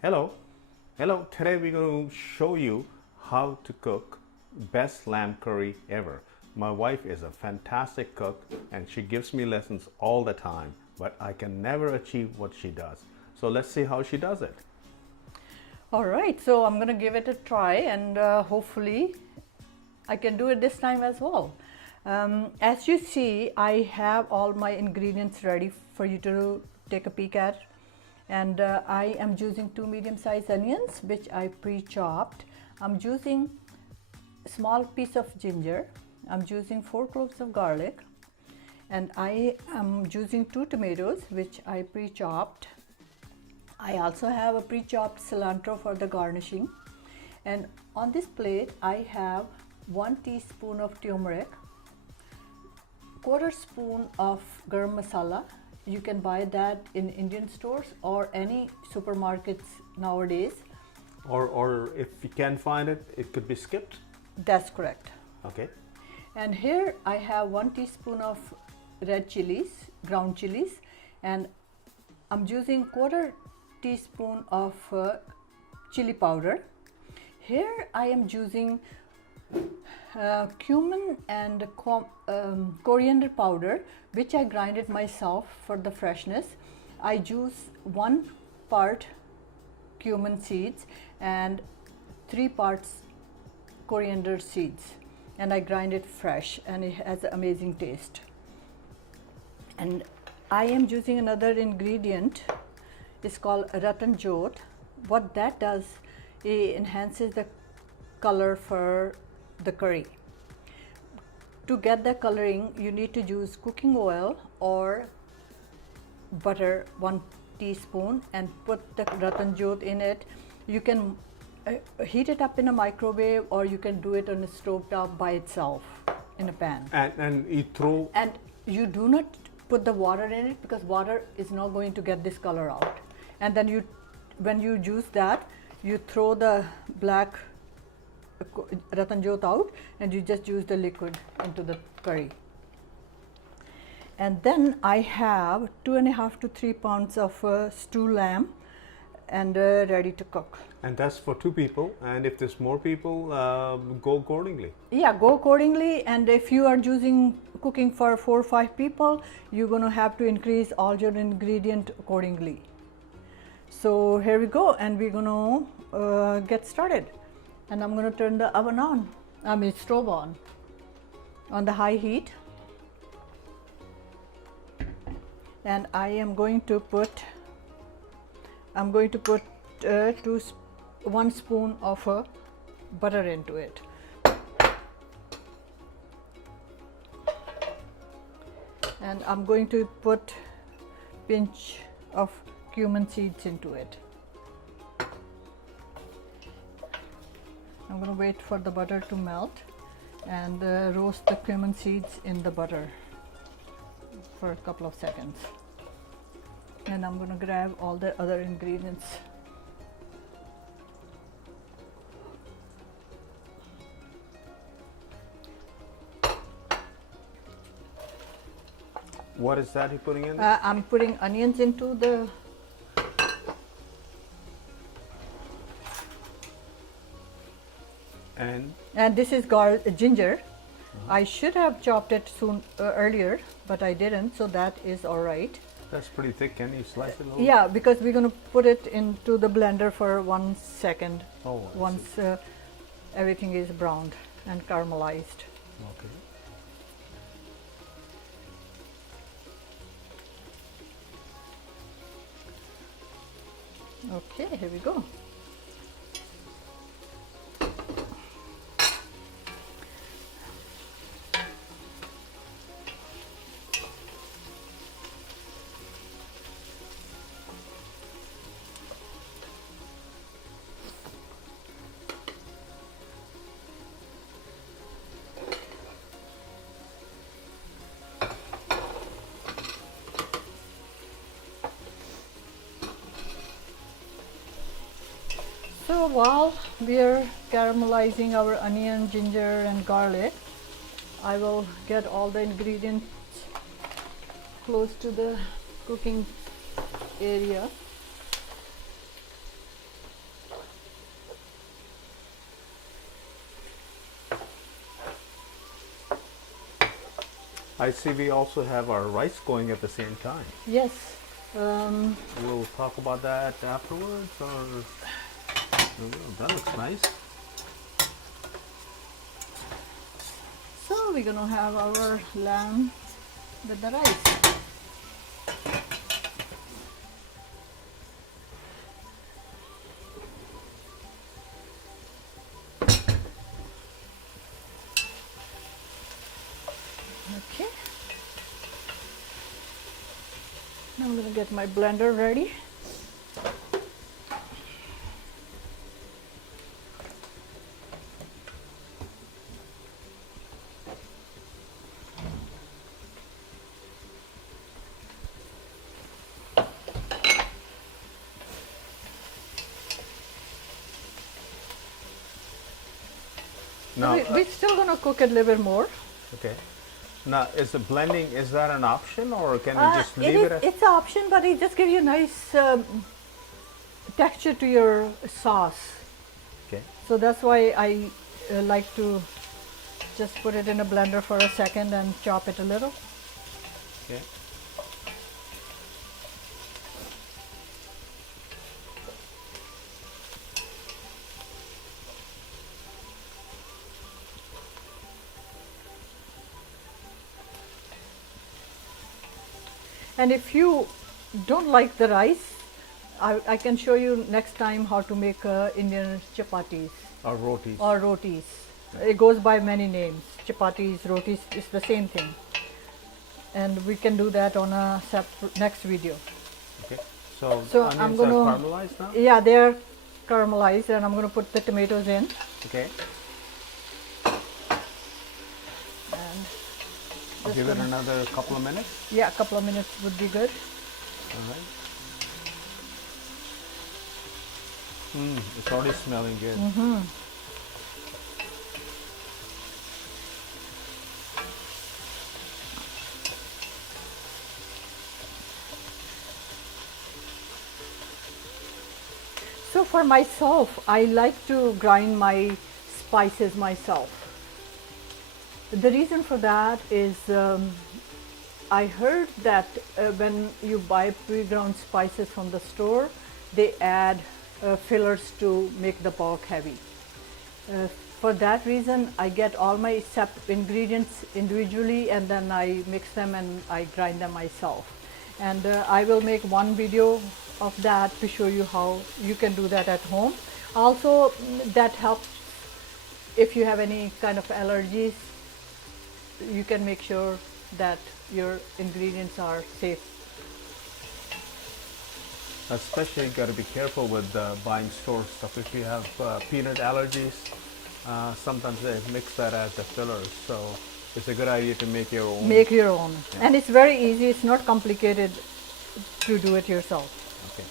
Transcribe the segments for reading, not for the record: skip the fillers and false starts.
Hello, hello. Today we're going to show you how to cook best lamb curry ever. My wife is a fantastic cook and she gives me lessons all the time, but I can never achieve what she does. So let's see how she does it. All right, so I'm going to give it a try and hopefully I can do it this time as well. As you see, I have all my ingredients ready for you to take a peek at. And I am using 2 medium-sized onions, which I pre-chopped. I'm using a small piece of ginger. I'm using 4 cloves of garlic. And I am using 2 tomatoes, which I pre-chopped. I also have a pre-chopped cilantro for the garnishing. And on this plate, I have 1 teaspoon of turmeric, 1/4 spoon of garam masala. You can buy that in Indian stores or any supermarkets nowadays. Or if you can't find it, it could be skipped. That's correct. Okay. And here I have 1 teaspoon of red chilies, ground chilies, and I'm using 1/4 teaspoon of chili powder. Here I am using cumin and coriander powder, which I grinded myself for the freshness. I use 1 part cumin seeds and 3 parts coriander seeds, and I grind it fresh and it has an amazing taste. And I am using another ingredient. It's called ratan jot. What that does, it enhances the color for the curry. To get the coloring, you need to use cooking oil or butter, 1 teaspoon, and put the ratan jot in it. You can heat it up in a microwave, or you can do it on a stove top by itself in a pan. And you throw. And you do not put the water in it, because water is not going to get this color out. And then when you use that, you throw the black ratan jot out and you just use the liquid into the curry. And then I have 2.5 to 3 pounds of stew lamb and ready to cook. And that's for 2 people. And if there's more people, go accordingly. Yeah, go accordingly. And if you are cooking for 4 or 5 people, you're going to have to increase all your ingredient accordingly. So here we go, and we're going to get started. And I'm going to turn the oven on, stove on the high heat. And I am going to put 1 spoon of butter into it. And I'm going to put pinch of cumin seeds into it. I'm going to wait for the butter to melt and roast the cumin seeds in the butter for a couple of seconds. And I'm going to grab all the other ingredients. What is that you're putting in? I'm putting onions into the and this is ginger. I should have chopped it earlier, but I didn't, so that is all right. That's pretty thick. Can you slice it a little? Yeah, because we're going to put it into the blender for 1 second. Oh, once everything is browned and caramelized. Okay. Okay, here we go. So while we are caramelizing our onion, ginger and garlic, I will get all the ingredients close to the cooking area. I see we also have our rice going at the same time. Yes. We'll talk about that afterwards, or that looks nice. So we're gonna have our lamb with the rice. Okay. Now I'm gonna get my blender ready. Now, We're still gonna cook it a little bit more. okay. Now, is the blending, is that an option, or can you just leave it? It's an option, but it just gives you nice texture to your sauce. Okay. So that's why I like to just put it in a blender for a second and chop it a little. Okay. And if you don't like the rice, I can show you next time how to make Indian chapatis Or rotis. or rotis. It goes by many names. Chapatis, rotis, it's the same thing. And we can do that on a next video. Okay. So, So onions I'm are gonna caramelized now? Yeah, they're caramelized, and I'm going to put the tomatoes in. Okay. And Give it another couple of minutes. yeah, a couple of minutes would be good. All right. It's already smelling good. So for myself, I like to grind my spices myself. The reason for that is I heard that when you buy pre-ground spices from the store, they add fillers to make the bulk heavy. For that reason, I get all my ingredients individually, and then I mix them and I grind them myself. And I will make one video of that to show you how you can do that at home. Also, that helps if you have any kind of allergies. You can make sure that your ingredients are safe. Especially, you got to be careful with buying store stuff. If you have peanut allergies, sometimes they mix that as the fillers. So it's a good idea to make your own. Make your own. Yeah. And it's very easy. It's not complicated to do it yourself. Okay.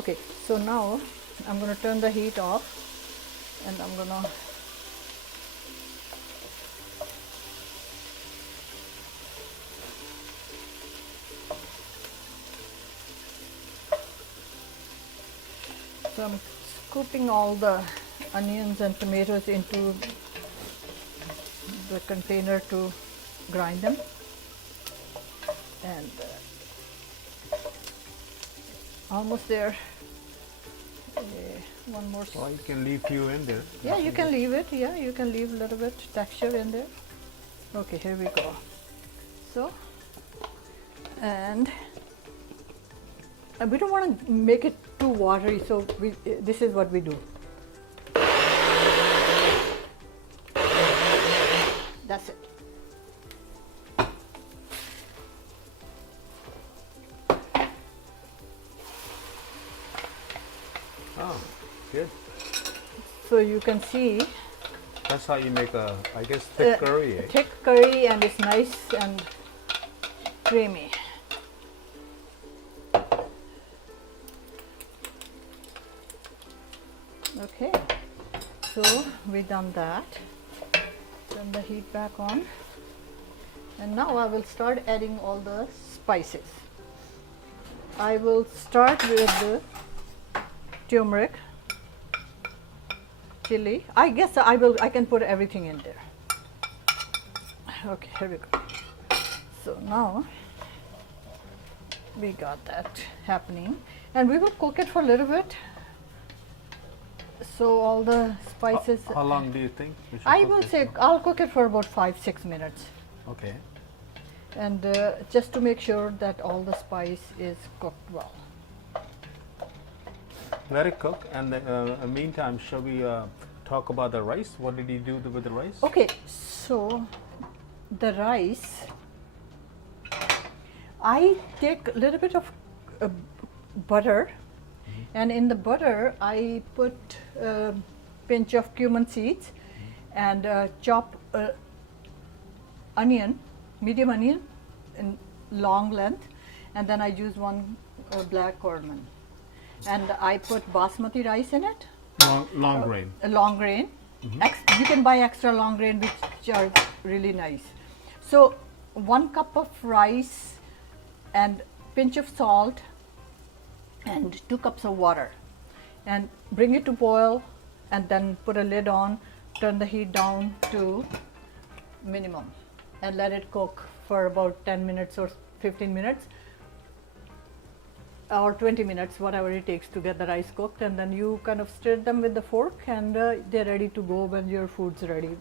Okay, so now I'm going to turn the heat off, and I'm going to So I'm scooping all the onions and tomatoes into the container to grind them. And almost there. One more. Well, you can leave few in there. Yeah, you can leave it. Yeah, you can leave a little bit texture in there. Okay, here we go. So, and we don't want to make it too watery, so this is what we do. That's it. Oh, good. So you can see That's how you make a, I guess, thick curry, eh? thick curry, and it's nice and creamy. Okay, so we done that. Turn the heat back on, and now I will start adding all the spices. I will start with the turmeric, chili. I guess I can put everything in there. Okay, here we go. So now we got that happening, and we will cook it for a little bit. So all the spices. How long do you think we should I cook will it say for? I'll cook it for about 5-6 minutes, Okay. and just to make sure that all the spice is cooked well. Let it cook, and meantime, shall we talk about the rice? What did you do with the rice? Okay, so the rice, I take a little bit of butter, and in the butter I put a pinch of cumin seeds and chop onion, medium onion in long length, and then I use one black cardamom, and I put basmati rice in it. Long grain. A long grain. You can buy extra long grain, which are really nice. So 1 cup of rice and pinch of salt and 2 cups of water, and bring it to boil, and then put a lid on, turn the heat down to minimum, and let it cook for about 10 minutes or 15 minutes or 20 minutes, whatever it takes to get the rice cooked, and then you kind of stir them with the fork, and they're ready to go when your food's ready.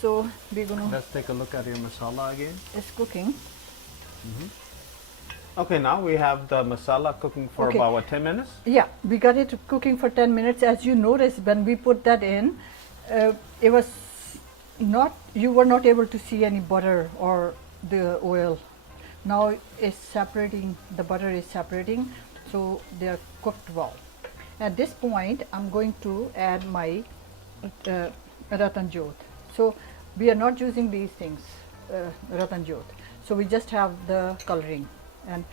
So we're gonna. Let's take a look at your masala again. It's cooking. Okay, now we have the masala cooking for Okay. about 10 minutes. Yeah, we got it cooking for 10 minutes. As you notice, when we put that in, it was not, you were not able to see any butter or the oil. Now it's separating, the butter is separating, so they are cooked well. At this point, I'm going to add my ratan jyot. So we are not using these things, ratan jyot. So we just have the coloring, and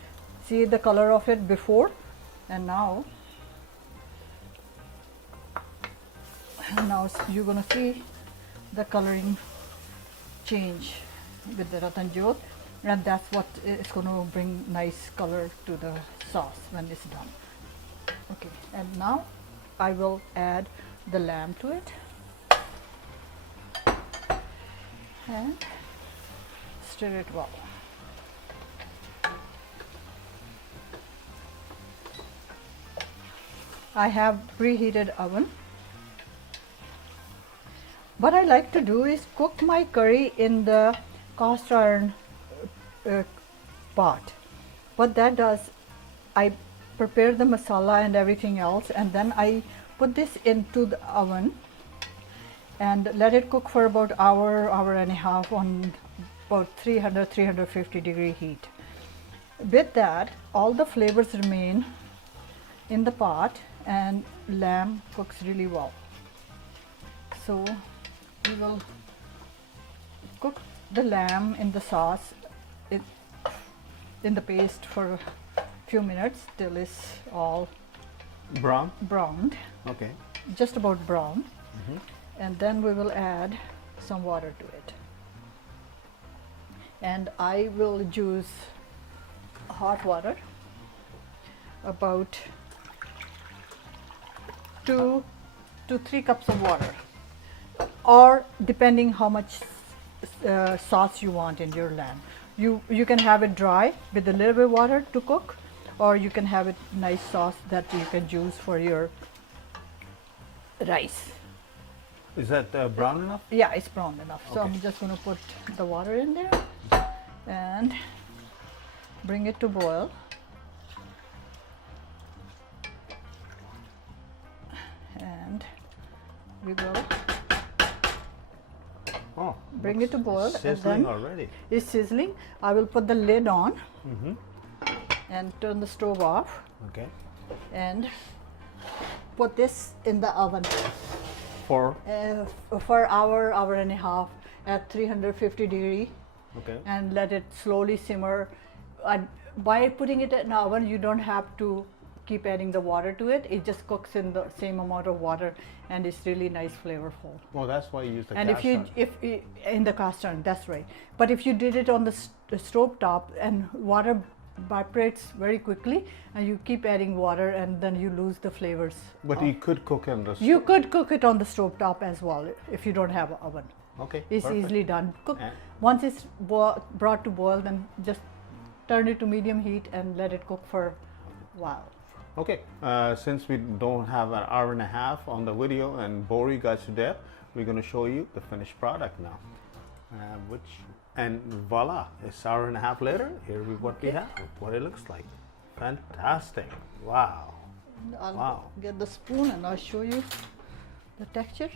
see the color of it before and now. Now you're gonna see the coloring change with the ratan jyot, and that's what is going to bring nice color to the sauce when it's done. Okay, and now I will add the lamb to it and stir it well. I have preheated oven. What I like to do is cook my curry in the cast iron pot. What that does, I prepare the masala and everything else, and then I put this into the oven and let it cook for about hour and a half on about 300-350 degree heat. With that, all the flavors remain in the pot and lamb cooks really well. So we will cook the lamb in the sauce, in the paste for a few minutes till it's all browned, Okay. just about brown, and then we will add some water to it. And I will use hot water, about 2 to 3 cups of water, or depending how much sauce you want in your lamb. You can have it dry with a little bit of water to cook, or you can have it nice sauce that you can use for your rice. Is that brown enough? Yeah, it's brown enough. So Okay. I'm just going to put the water in there and bring it to boil. And we will bring it to boil, and Sizzling then already. it's sizzling. I will put the lid on and turn the stove off Okay. and put this in the oven For for hour and a half at 350 degree, okay. and let it slowly simmer. By putting it in the oven, you don't have to keep adding the water to it. It just cooks in the same amount of water, and it's really nice, flavorful. Well, that's why you use the And cast iron. if in the cast iron, that's right. But if you did it on the stove top and water evaporates very quickly, and you keep adding water, and then you lose the flavors. But you could cook in the You could cook it on the stove top as well if you don't have an oven. Okay, It's perfect. easily done. Cook And- once it's brought to boil, then just turn it to medium heat and let it cook for a while. Okay, since we don't have an hour and a half on the video and bore you guys to death, we're going to show you the finished product now. And voila, it's hour and a half later. Here we what we have, what it looks like. Fantastic! Wow. I'll Wow. get the spoon and I'll show you the texture.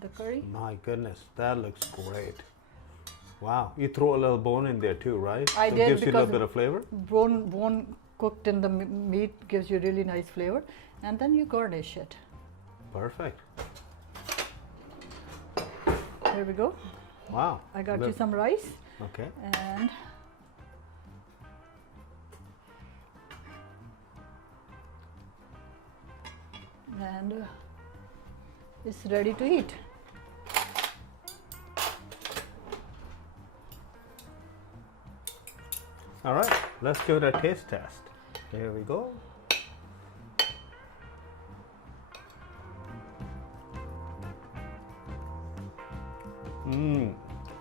The curry. My goodness, that looks great. Wow, you throw a little bone in there too, right? I So did it gives you a little because bit of flavor. Bone cooked in the meat gives you really nice flavor, and then you garnish it. Perfect. Here we go. Wow. I got you Look. some rice Okay. and it's ready to eat. All right, let's give it a taste test. Here we go.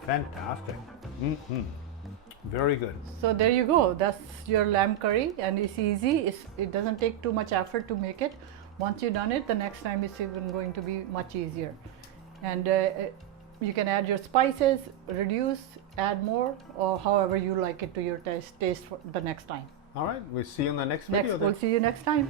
Fantastic. Very good. So there you go. That's your lamb curry, and it's easy. It doesn't take too much effort to make it. Once you've done it, the next time it's even going to be much easier. And you can add your spices, reduce, add more, or however you like it to your taste for the next time. All right, we'll see you in the next video then. We'll see you next time.